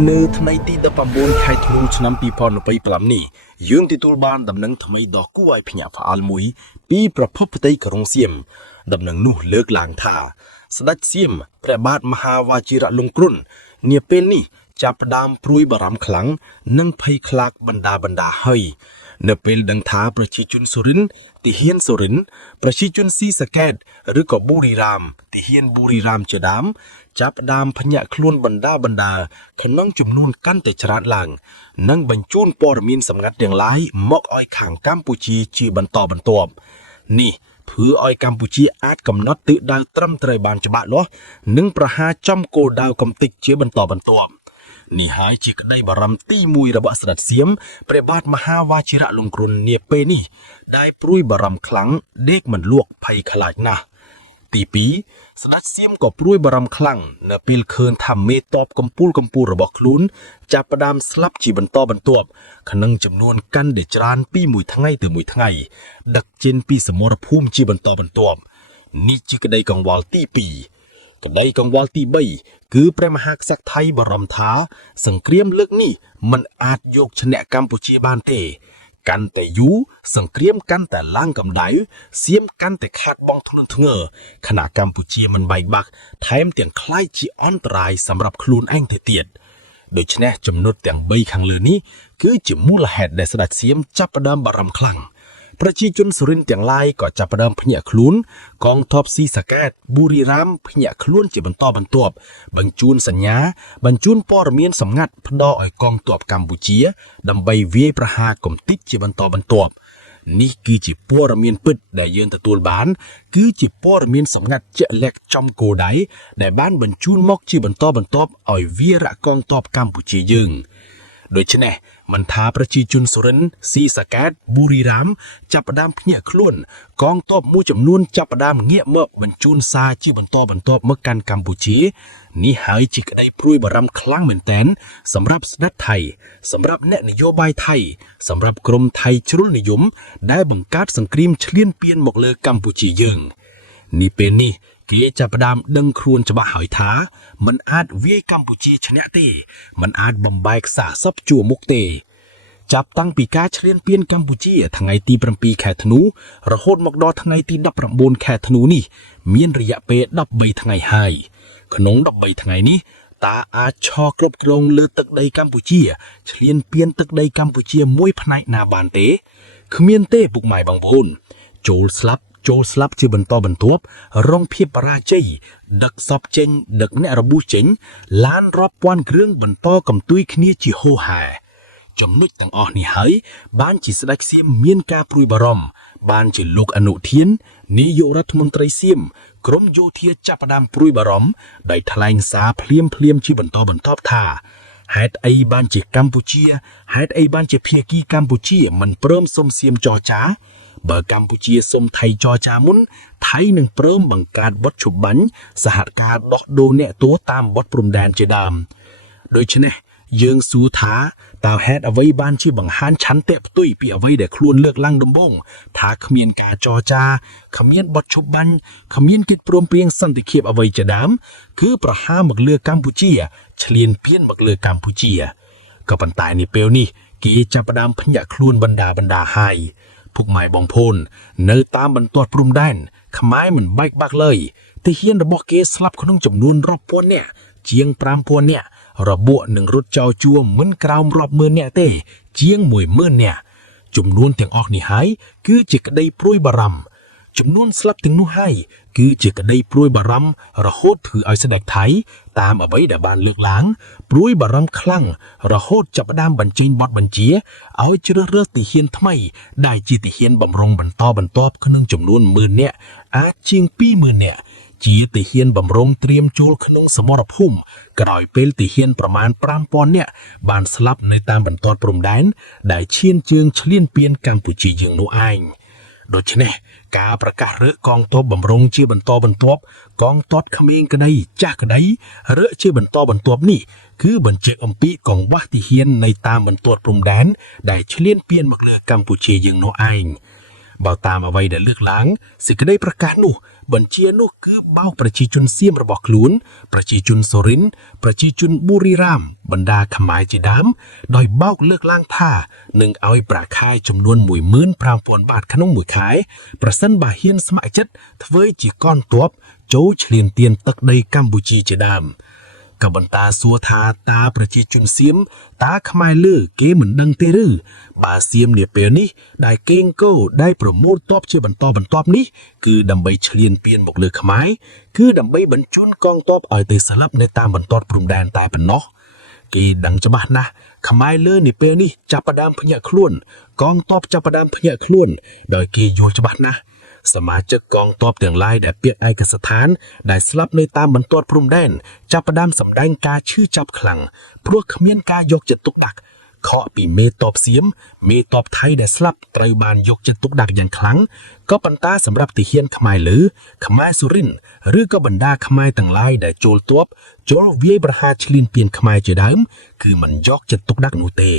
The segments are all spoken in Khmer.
នៅថ្ងៃទី19ខែធ្នូឆ្នាំ2025នេះយើងទទួលបានដំណឹងថ្មីដ៏គួរឲ្យភ្ញាក់ផ្អើលមួយពីប្រភពផ្ទៃក្រុងសៀមដំណឹងនោះលើកឡើងថាស្ដេចសៀមព្រះបាទមហាវជីរលង្គ្រុននាពេលនេះចាប់ផ្ដើមព្រួយបារម្ភខ្លាំងនិងភ័យខ្លាចបណ្ដាហើយនៅពេលដឹងថាប្រជាជនសុរិន្ទទាហានសុរិន្ទប្រជាជនស៊ីសកែតឬក៏ប៊ូរីរ៉ាមទាហានប៊ូរីរ៉ាមជាដើមចាប់ផ្ដើមភ្ញាក់ខ្លួនបណ្ដាក្នុងចំនួនកាន់តែច្រើនឡើងនិងបញ្ជូនព័ត៌មានសម្ងាត់ទាំងឡាយមកឲ្យខាងកម្ពុជាជាបន្តបន្ទាប់នេះធ្វើឲ្យកម្ពុជាអាចកំណត់ទិសដៅត្រឹមត្រូវបានច្បាស់លាស់និងប្រហារចំគោលដៅកំទេចជាបន្តបន្ទាប់នេះហើយជាក្តីបារម្ភទី1របស់ស្ដេចសៀមព្រះបាទមហាវជីរលង្គ្រុននាពេលនេះដែលព្រួយបារម្ភខ្លាំងដេកមិនលក់ភ័យខ្លាចណាស់ទី2ស្ដេចសៀមក៏ព្រួយបារម្ភខ្លាំងនៅពេលឃើញថាមេតបកំពូលរបស់ខ្លួនចាប់ផ្ដើមស្លាប់ជាបន្តបន្ទាប់ក្នុងចំនួនកាន់តែច្រើនពីមួយថ្ងៃទៅមួយថ្ងៃដឹកចេញពីសមរភូមិជាបន្តបន្ទាប់នេះជាក្តីកង្វល់ទី2ក្តីកង្វល់ទី3គឺព្រះមហាក្សត្រថៃបារម្ភថាសង្គ្រាមលើកនេះមិនអាចយកឈ្នះកម្ពុជាបានទេកាន់តែយូរសង្គ្រាមកាន់តែឡើងកម្ដៅសៀមកាន់តែខាតបង់ធ្ងន់ធ្ងរខណៈកម្ពុជាមិនបែកបាក់ថែមទាំងខ្លាចជាអន្តរាយសម្រាប់ខ្លួនឯងទៅទៀតដូច្នេះចំណុចទាំង3ខាងលើនេះគឺជាមូលហេតុដែលស្ដេចសៀមចាប់ផ្ដើមបារម្ភខ្លាំងប្រជាជនសុរិន្ទទាំងឡាយក៏ចាប់ផ្ដើមភ្ញាក់ខ្លួនកងទ័ពស៊ីសកែតប៊ូរីរ៉ាមភ្ញាក់ខ្លួនជាបន្តបន្ទាប់បញ្ជូនសញ្ញាបញ្ជូនព័ត៌មានសម្ងាត់ផ្ដោឲ្យកងទ័ពកម្ពុជាដើម្បីវាយប្រហារកំទេចជាបន្តបន្ទាប់នេះគឺជាព័ត៌មានពិតដែលយើងទទួលបានគឺជាព័ត៌មានសម្ងាត់ជាក់លាក់ចំគោលដៅដែលបានបញ្ជូនមកជាបន្តបន្ទាប់ឲ្យវារៈកងទ័ពកម្ពុជាយើងដូច្នេះមិនថាប្រជាជនសុរិន្ទស៊ីសកែតប៊ូរីរ៉ាមចាប់ផ្ដើមភ្ញាក់ខ្លួនកងទ័ពមួយចំនួនចាប់ផ្ដើមងាកមកបញ្ជូនសារជាបន្តបន្ទាប់មកកាន់កម្ពុជានេះហើយជាក្តីព្រួយបារម្ភខ្លាំងមែនទែនសម្រាប់ស្ដេចថៃសម្រាប់អ្នកនយោបាយថៃសម្រាប់ក្រុមថៃជ្រុលនិយមដែលបង្កើតសង្គ្រាមឈ្លានពានមកលើកម្ពុជាយើងនេះពេលនេះគេចាប់ផ្ដើមដឹងខ្លួនច្បាស់ហើយថាมันអាចវាយកម្ពុជាឈ្នះទេมันអាចបំបែកសាកសពជួមុខទេចាប់តាំងពីការឈ្លានពានកម្ពុជាថ្ងៃទី7ខែធ្នូរហូតមកដល់ថ្ងៃទី19ខែធ្នូនេះមានរយៈពេល13ថ្ងៃហើយក្នុង13ថ្ងៃនេះតើអាចឆោគ្រប់គ្រងលើទឹកដីកម្ពុជាឈ្លានពានទឹកដីកម្ពុជាមួយផ្នែកណាបានទេគ្មានទេពុកម៉ែបងប្អូនចូលស្លាប់ជាបន្តបន្ទាប់រងភាពបរាជ័យដឹកសពចេញដឹកអ្នករបួសចេញឡានរាប់ពាន់គ្រឿងបន្តកំទុយគ្នាជាហូរហែចំណុចទាំងអស់នេះហើយបានជាស្ដេចសៀមមានការព្រួយបារម្ភបានជាលោកអនុធាននាយករដ្ឋមន្ត្រីសៀមក្រមយោធាចាប់ផ្ដើមព្រួយបារម្ភដោយថ្លែងសារភ្លាមជាបន្តបន្ទាប់ថាហេតុអីបានជាកម្ពុជាហេតុអីបានជាភាគីកម្ពុជាមិនព្រមសុំសៀមចរចាបើកម្ពុជាសុំថៃចរចាមុនថៃនឹងព្រមបង្កើតបទឈប់បាញ់សហការដោះដូរអ្នកទោសតាមបទព្រំដែនជាដើមដូច្នេះយើងសួរថាតើហេតុអ្វីបានជាបង្ហាញឆន្ទៈផ្ទុយពីអ្វីដែលខ្លួនលើកឡើងដំបូងថាគ្មានការចរចាគ្មានបទឈប់បាញ់គ្មានកិច្ចព្រមព្រៀងសន្តិភាពអ្វីជាដើមគឺប្រហារមកលើកម្ពុជាឈ្លានពានមកលើកម្ពុជាក៏ប៉ុន្តែនាពេលនេះគេចាប់ផ្ដើមភ្ញាក់ខ្លួនបណ្ដាហើយពុកម៉ែបងប្អូននៅតាមបន្ទាត់ព្រំដែនខ្មែរមិនបែកបាក់ឡើយទាហានរបស់គេស្លាប់ក្នុងចំនួនរាប់ពាន់នាក់ជាង 5,000 នាក់របួសនឹងរត់ចោលជួរមិនក្រោមរាប់ម៉ឺននាក់ទេជាង 10,000 នាក់ចំនួនទាំងអស់នេះហើយគឺជាក្តីព្រួយបារម្ភចំនួនស្លាប់ទាំងនោះហើយគឺជាក្តីព្រួយបារម្ភរហូតធ្វើឲ្យស្ដេចថៃតាមអ្វីដែលបានលើកឡើងព្រួយបារម្ភខ្លាំងរហូតចាប់ផ្ដើមបញ្ចេញបទបញ្ជាឲ្យជ្រើសរើសទាហានថ្មីដែលជាទាហានបម្រុងបន្តបន្ទាប់ក្នុងចំនួន 10,000 នាក់អាចជាង 20,000 នាក់ជាទាហានបម្រុងត្រៀមចូលក្នុងសមរភូមិក្រោយពេលទាហានប្រមាណ 5,000 នាក់បានស្លាប់នៅតាមបន្ទាត់ព្រំដែនដែលឈានជើងឈ្លានពានកម្ពុជាយើងនោះឯងដូច្នេះការប្រកាសរើកងទ័ពបម្រុងជាបន្តបន្ទាប់កងទ័ពក្មេងក្តីចាស់ក្តីរើជាបន្តបន្ទាប់នេះគឺបញ្ជាក់អំពីកង្វះទាហាននៅតាមបន្ទាត់ព្រំដែនដែលឈ្លានពានមកលើកម្ពុជាយើងនោះឯងបើតាមអ្វីដែលលើកឡើងសេចក្តីប្រកាសនោះ បញ្ជានោះគឺបោកប្រជាជនសៀមរបស់ខ្លួនប្រជាជនសូរិនប្រជាជនប៊ូរីរ៉ាមបណ្ដាខ្មែរជាដើមដោយបោកលើកឡើងថានឹងឲ្យប្រាក់ខែចំនួន 15,000 បាតក្នុងមួយខែប្រសិនបើហ៊ានស្ម័គ្រចិត្តធ្វើជាកងទ័ពចូលឈ្លានពានទឹកដីកម្ពុជាជាដើមក៏បន្តសួរថាតើប្រជាជនសៀមតើខ្មែរលើគេមិនដឹងទេឬបើសៀមនាពេលនេះដែលកេងកូដែលប្រមូលទ័ពជាបន្តបន្ទាប់នេះគឺដើម្បីឈ្លានពានមកលើខ្មែរគឺដើម្បីបញ្ជូនកងទ័ពឲ្យទៅស្លាប់នៅតាមបន្ទាត់ព្រំដែនតែប៉ុណ្ណោះគេដឹងច្បាស់ណាស់ខ្មែរលើនាពេលនេះចាប់ផ្ដើមភ្ញាក់ខ្លួនកងទ័ពចាប់ផ្ដើមភ្ញាក់ខ្លួនដោយគេយល់ច្បាស់ណាស់សមាជិកកងទ័ពទាំងឡាយដែលពាក់ឯកសណ្ឋានដែលស្លាប់នៅតាមបន្ទាត់ព្រំដែនចាប់ផ្ដើមសម្ដែងការឈឺចាប់ខ្លាំងព្រោះគ្មានការយកចិត្តទុកដាក់ខកពីមេតបសៀមមេតបថៃដែលស្លាប់ត្រូវបានយកចិត្តទុកដាក់យ៉ាងខ្លាំងក៏ប៉ុន្តែសម្រាប់ទាហានខ្មែរលើខ្មែរសុរិនឬក៏បណ្ដាខ្មែរទាំងឡាយដែលចូលទ័ពចូលវាយប្រហារឈ្លានពានខ្មែរជាដើមគឺមិនយកចិត្តទុកដាក់នោះទេ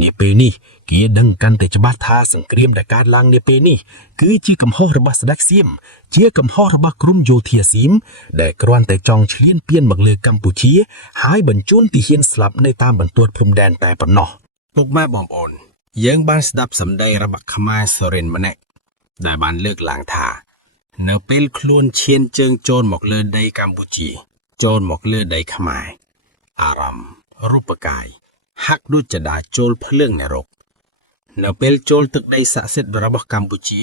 នាពេលនេះគេដឹងកាន់តែច្បាស់ថាសង្គ្រាមដែលកើតឡើងនាពេលនេះគឺជាកំហុសរបស់ស្ដេចសៀមជាកំហុសរបស់ក្រុមយោធាសៀមដែលគ្រាន់តែចង់ឈ្លានពានមកលើកម្ពុជាហើយបញ្ជូនទាហានស្លាប់នៅតាមបន្ទាត់ព្រំដែនតែប៉ុណ្ណោះពុកម៉ែបងប្អូនយើងបានស្ដាប់សម្ដីរបស់ខ្មែរសូរិនម្នាក់ដែលបានលើកឡើងថានៅពេលខ្លួនឈានជើងចូលមកលើដីកម្ពុជាចូលមកលើដីខ្មែរអារម្មណ៍រូបកាយហាក់ដូចជាដើរចូលភ្លើងនរកនៅពេលចូលទឹកដីស័ក្តិសិទ្ធិរបស់កម្ពុជា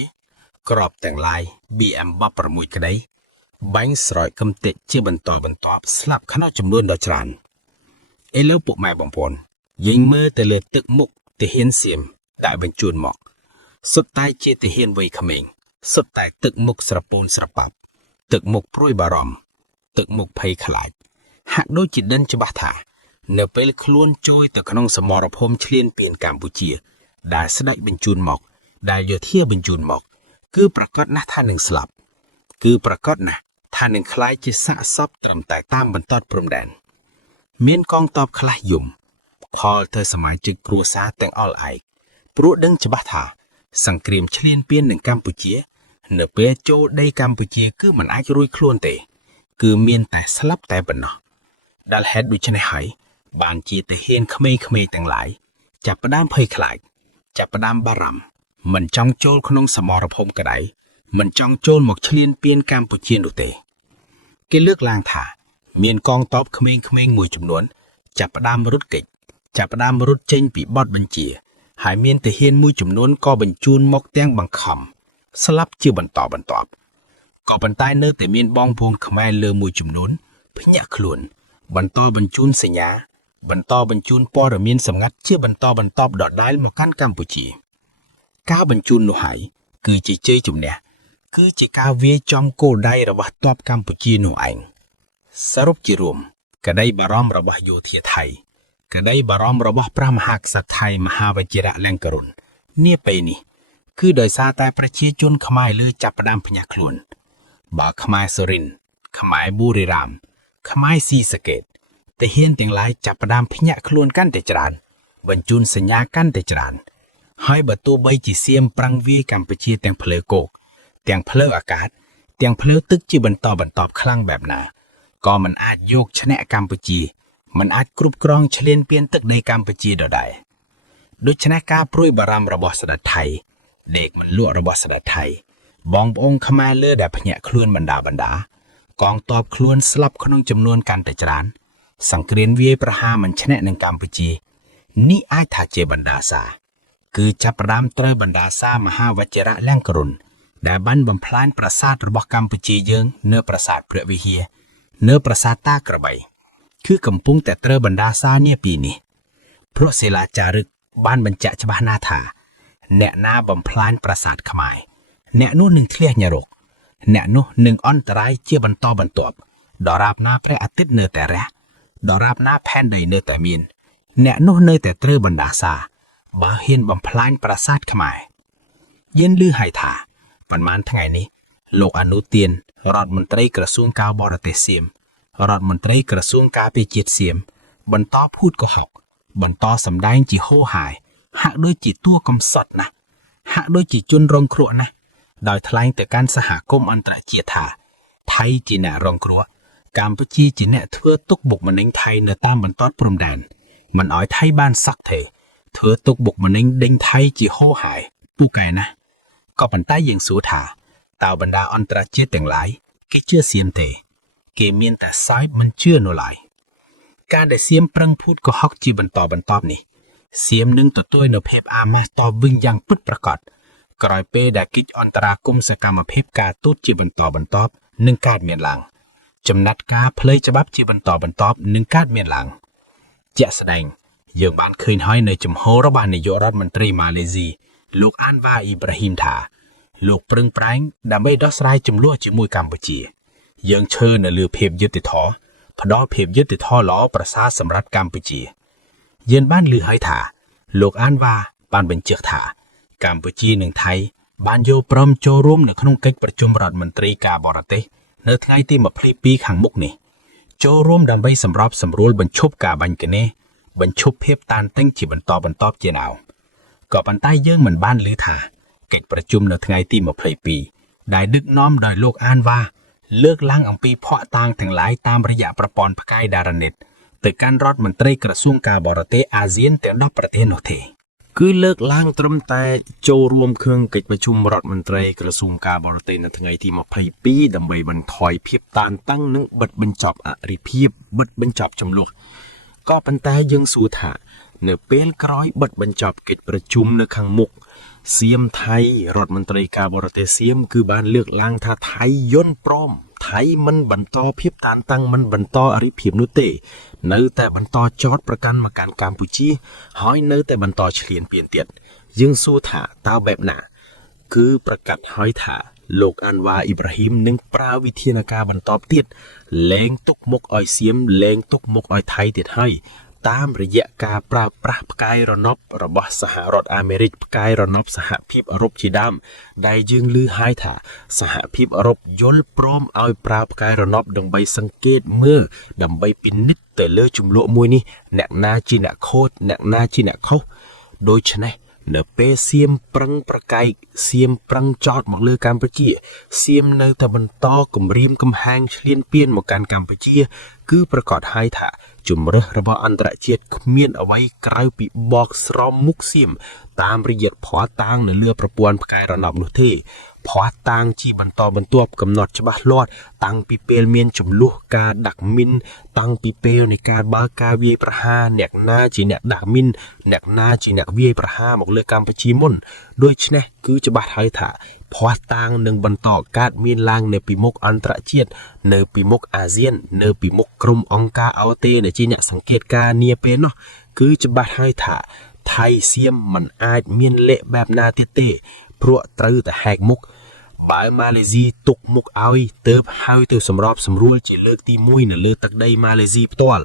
ក្របទាំងឡាយ BM16 ក្តីបាញ់ស្រោចកំទេចជាបន្តបន្ទាប់ស្លាប់ក្នុងចំនួនដ៏ច្រើនឥឡូវពុកម៉ែបងប្អូនយើងមើលទៅលើទឹកមុខទាហានសៀមដែលបញ្ជូនមកសុទ្ធតែជាទាហានវ័យក្មេងសុទ្ធតែទឹកមុខស្រពោនស្រប៉ាប់ទឹកមុខព្រួយបារម្ភទឹកមុខភ័យខ្លាចហាក់ដូចជាដឹងច្បាស់ថានៅពេលខ្លួនចូលទៅក្នុងសមរភូមិឈ្លានពានកម្ពុជាដែលស្ដេចបញ្ជូនមកដែលយោធាបញ្ជូនមកគឺប្រកាសណាស់ថានឹងស្លាប់គឺប្រកាសណាស់ថានឹងក្លាយជាសាកសពត្រឹមតែតាមបន្ទាត់ព្រំដែនមានកងទ័ពខ្លះយំផលទៅសមាជិកគ្រួសារទាំងអស់ឯកព្រោះដឹងច្បាស់ថាសង្គ្រាមឈ្លានពាននឹងកម្ពុជានៅពេលចូលដីកម្ពុជាគឺមិនអាចរួចខ្លួនទេគឺមានតែស្លាប់តែប៉ុណ្ណោះដែលហេតុដូច្នេះហើយបានជាទាហានក្មេងៗទាំងឡាយចាប់ផ្ដើមភ័យខ្លាចចាប់ផ្ដើមបារម្ភមិនចង់ចូលក្នុងសមរភូមិក្តីមិនចង់ចូលមកឈ្លានពានកម្ពុជានោះទេគេលើកឡើងថាមានកងទ័ពក្មេងៗមួយចំនួនចាប់ផ្ដើមរត់គេចចាប់ផ្ដើមរត់ចេញពីបទបញ្ជាហើយមានទាហានមួយចំនួនក៏បញ្ជូនមកទាំងបង្ខំស្លាប់ជាបន្តបន្ទាប់ក៏ប៉ុន្តែនៅតែមានបងប្អូនខ្មែរលើមួយចំនួនភ្ញាក់ខ្លួនបន្តបញ្ជូនសញ្ញាបន្តបញ្ជូនព័ត៌មានសម្ងាត់ជាបន្តបន្ទាប់ដដែលមកកាន់កម្ពុជាការបញ្ជូននោះហើយគឺជាជ័យជំនះគឺជាការវាយចំគោលដៅរបស់ទ័ពកម្ពុជានោះឯងសរុបជារួមក្តីបារម្ភរបស់យោធាថៃក្តីបារម្ភរបស់ព្រះមហាក្សត្រថៃមហាវชิរលង្ករុននាពេលនេះគឺដោយសារតែប្រជាជនខ្មែរលើចាប់ផ្ដើមភ្ញាក់ខ្លួនបើខ្មែរសូរិនខ្មែរប៊ូរីរ៉ាមខ្មែរស៊ីសកេតទាហានទាំងឡាយចាប់ផ្ដើមភ្ញាក់ខ្លួនកាន់តែច្រើនបញ្ជូនសញ្ញាកាន់តែច្រើនហើយបើទោះបីជាសៀមប្រាំងវាយកម្ពុជាទាំងផ្លូវគោកទាំងផ្លូវអាកាសទាំងផ្លូវទឹកជាបន្តបន្ទាប់ខ្លាំងបែបណាក៏មិនអាចយកឈ្នះកម្ពុជាមិនអាចគ្រប់គ្រងឈ្លានពានទឹកដីកម្ពុជាដដែលដូច្នេះការព្រួយបារម្ភរបស់ស្ដេចថៃដេកមិនលក់របស់ស្ដេចថៃបងប្អូនខ្មែរលើដែលភ្ញាក់ខ្លួនបណ្ដាកងទ័ពខ្លួនស្លាប់ក្នុងចំនួនកាន់តែច្រើនសង្គ្រាមវាយប្រហារមិនឈ្នះនឹងកម្ពុជានេះអាចថាជាបណ្ដាសាគឺចាប់ផ្ដើមត្រូវបណ្ដាសាមហាវชิរលង្ករុនដែលបានបំផ្លាញប្រាសាទរបស់កម្ពុជាយើងនៅប្រាសាទព្រះវិហារនៅប្រាសាទតាក្របីគឺកំពុងតែត្រូវបណ្ដាសានេះពីនេះព្រោះសិលាចារឹកបានបញ្ជាក់ច្បាស់ណាស់ថាអ្នកណាបំផ្លាញប្រាសាទខ្មែរអ្នកនោះនឹងធ្លាក់នរកអ្នកនោះនឹងអន្តរាយជាបន្តបន្ទាប់ដរាបណាព្រះអាទិត្យនៅតែរះដរាបណាផែនដីនៅតែមានអ្នកនោះនៅតែត្រូវបណ្ដាសាបើហ៊ានបំផ្លាញប្រាសាទខ្មែរយើងឮហើយថាប៉ុន្មានថ្ងៃនេះលោកអនុទានរដ្ឋមន្ត្រីក្រសួងការបរទេសសៀមរដ្ឋមន្ត្រីក្រសួងការពារជាតិសៀមបន្តភូតកុហកបន្តសម្ដែងជាហូរហាយហាក់ដូចជាតួកំសត់ណាស់ហាក់ដូចជាជនរងគ្រោះណាស់ ដោយថ្លែងទៅកាន់សហគមន៍អន្តរជាតិថាថៃជាអ្នករងគ្រោះកម្ពុជាជាអ្នកធ្វើទុកបុកម្នេញថៃនៅតាមបន្ទាត់ព្រំដែនមិនឲ្យថៃបានសក់ទេធ្វើទុកបុកម្នេញដេញថៃជាហូរហែពូកែណាក៏ប៉ុន្តែយើងសួរថាតើបណ្ដាអន្តរជាតិទាំងឡាយគេជឿសៀមទេគេមានតែសើចមិនជឿនោះឡើយការដែលសៀមប្រឹងភូតកុហកជាបន្តបន្ទាប់នេះសៀមនឹងទទួលនៅភាពអាម៉ាស់តវិញយ៉ាងពិតប្រាកដក្រោយពេលដែលកិច្ចអន្តរាគមន៍សកម្មភាពការទូតជាបន្តបន្ទាប់នឹងកើតមានឡើងចំណាត់ការផ្លូវច្បាប់ជាបន្តបន្ទាប់នឹងកើតមានឡើងជាក់ស្ដែងយើងបានឃើញហើយនៅជំហររបស់នាយករដ្ឋមន្ត្រីម៉ាឡេស៊ីលោកអានវ៉ាអ៊ីប្រាហ៊ីមថាលោកប្រឹងប្រែងដើម្បីដោះស្រាយចំនួនជាមួយកម្ពុជាយើងឈើនៅលើភាពយុត្តិធម៌ផ្ដល់ភាពយុត្តិធម៌ល្អប្រសើរសម្រាប់កម្ពុជាយើងបានលើហើយថាលោកអានវ៉ាបានបញ្ជាក់ថាកម្ពុជានិងថៃបានយល់ព្រមចូលរួមនៅក្នុងកិច្ចប្រជុំរដ្ឋមន្ត្រីការបរទេសនៅថ្ងៃទី22ខាងមុខនេះចូលរួមដើម្បីសម្របសម្រួលបញ្ឈប់ការបាញ់គណេបញ្ឈប់ភាពតានតឹងជាបន្តបន្ទាប់ជាដើមក៏ប៉ុន្តែយើងមិនបានឮថាកិច្ចប្រជុំនៅថ្ងៃទី22ដែលដឹកនាំដោយលោកអានវ៉ាលើកឡើងអំពីភ័ក្ត្រតាងទាំងឡាយតាមរយៈប្រព័ន្ធផ្កាយដារ៉ានិតទៅកាន់រដ្ឋមន្ត្រីក្រសួងការបរទេសអាស៊ានទាំង10ប្រទេសនោះទេគឺលើកឡើងត្រឹមតែចូលរួមក្នុងកិច្ចប្រជុំរដ្ឋមន្ត្រីក្រសួងការបរទេសនៅថ្ងៃទី22ដើម្បីបន្ថយភាពតានតឹងនិងបិទបញ្ចប់អរិភាពបិទបញ្ចប់ចំនួនក៏ប៉ុន្តែយើងសួរថានៅពេលក្រោយបិទបញ្ចប់កិច្ចប្រជុំនៅខាងមុខសៀមថៃរដ្ឋមន្ត្រីការបរទេសសៀមគឺបានលើកឡើងថាថៃយន់ព្រមថៃមិនបន្តភាពតានតឹងមិនបន្តអរិភាពនោះទេនៅតែបន្តចោតប្រកាន់មកកាន់កម្ពុជាហើយនៅតែបន្តឈ្លានពានទៀតយើងសួរថាតើបែបណាគឺប្រកាសហើយថាលោកអានវ៉ាអ៊ីប្រាហ៊ីមនឹងប្រើវិធានការបន្តទៀតលែងទុកមុខឲ្យសៀមលែងទុកមុខឲ្យថៃទៀតហើយតាមរយៈការប្រើប្រាស់ផ្កាយរណបរបស់សហរដ្ឋអាមេរិកផ្កាយរណបសហភាពអឺរ៉ុបជាដើមដែលយើងឮហើយថាសហភាពអឺរ៉ុបយល់ព្រមឲ្យប្រើផ្កាយរណបដើម្បីសង្កេតមើលដើម្បីពិនិត្យទៅលើជំលក់មួយនេះអ្នកណាជាអ្នកខូចអ្នកណាជាអ្នកខុសដូច្នេះនៅពេលសៀមប្រឹងប្រកែកសៀមប្រឹងចោតមកលើកម្ពុជាសៀមនៅតែបន្តគំរាមកំហែងឈ្លានពានមកកាន់កម្ពុជាគឺប្រកាសហើយថាជំរើសរបស់អន្តរជាតិគ្មានអ្វីក្រៅពីបកស្រោមមុខសៀមតាមរយៈភ័ស្តុតាងនៅលើប្រព័ន្ធផ្កាយរណបនោះទេភ័ស្តុតាងជាបន្តបន្ទាប់កំណត់ច្បាស់លាស់តាំងពីពេលមានចំនួនការដាក់មីនតាំងពីពេលនៃការបើកការវាយប្រហារអ្នកណាជាអ្នកដាក់មីនអ្នកណាជាអ្នកវាយប្រហារមកលើកម្ពុជាមុនដូច្នេះគឺច្បាស់ហើយថាភ័ស្តុតាងនឹងបន្តកើតមានឡើងនៅពីមុខអន្តរជាតិនៅពីមុខអាស៊ាននៅពីមុខក្រុមអង្គការអូតេដែលជាអ្នកសង្កេតការនាពេលនោះគឺច្បាស់ហើយថាថៃសៀមមិនអាចមានលក្ខបែបណាទៀតទេព្រោះត្រូវតែហែកមុខបើម៉ាឡេស៊ីទុកមុខឲ្យទៅហើយទៅសម្របសម្រួលជាលើកទី1នៅលើទឹកដីម៉ាឡេស៊ីផ្ទាល់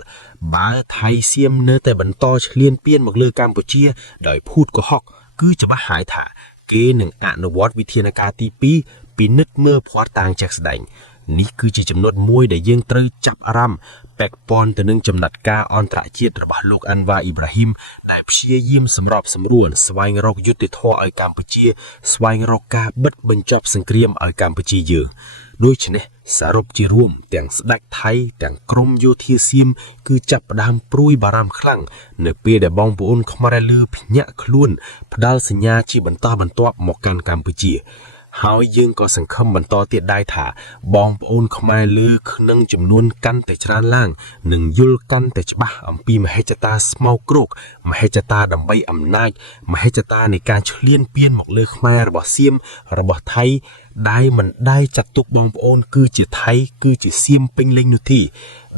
បើថៃសៀមនៅតែបន្តឈ្លានពានមកលើកម្ពុជាដោយភូតកុហកគឺច្បាស់ហើយថាគេនឹងអនុវត្តវិធានការទី2ពិនិត្យមើលភ័ស្តុតាងជាក់ស្ដែងនេះគឺជាចំណុចមួយដែលយើងត្រូវចាប់អារម្មណ៍ពាក់ព័ន្ធទៅនឹងចំណាត់ការអន្តរជាតិរបស់លោកអានវ៉ាអ៊ីប្រាហ៊ីមដែលព្យាយាមសម្របសម្រួលស្វែងរកយុត្តិធម៌ឲ្យកម្ពុជាស្វែងរកការបិទបញ្ចប់សង្គ្រាមឲ្យកម្ពុជាយើងដូច្នេះសរុបជារួមទាំងស្ដេចថៃទាំងក្រមយោធាសៀមគឺចាប់ផ្ដើមព្រួយបារម្ភខ្លាំងនៅពេលដែលបងប្អូនខ្មែរលឺភ្ញាក់ខ្លួនផ្ដាល់សញ្ញាជាបន្តបន្ទាប់មកកាន់កម្ពុជាហើយយើងក៏សង្ឃឹមបន្តទៀតដែរថាបងប្អូនខ្មែរលើក្នុងចំនួនកាន់តែច្រើនឡើងនិងយល់កាន់តែច្បាស់អំពីមហិច្ឆតាស្មោកគ្រោកមហិច្ឆតាដើម្បីអំណាចមហិច្ឆតានៃការឈ្លានពានមកលើខ្មែររបស់សៀមរបស់ថៃដែលមិនដែលចាត់ទុកបងប្អូនគឺជាថៃគឺជាសៀមពេញលេញនោះទេ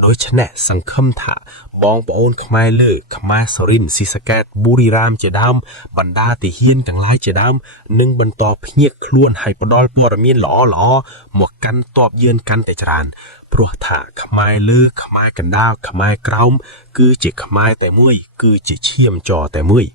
ដូច្នេះសង្ឃឹមថាបងប្អូនខ្មែរលើខ្មែរសុរិនទ្រស៊ីសកែតប៊ូរីរ៉ាមជាដើមបណ្ដាទាហានទាំងឡាយជាដើមនឹងបន្តភ្ញាក់ខ្លួនឲ្យផ្ដល់ព័ត៌មានល្អៗមកកាន់ទ័ពយើងកាន់តែច្រើនព្រោះថាខ្មែរលើខ្មែរកណ្ដាលខ្មែរក្រោមគឺជាខ្មែរតែមួយគឺជាឈាមចរតែមួយ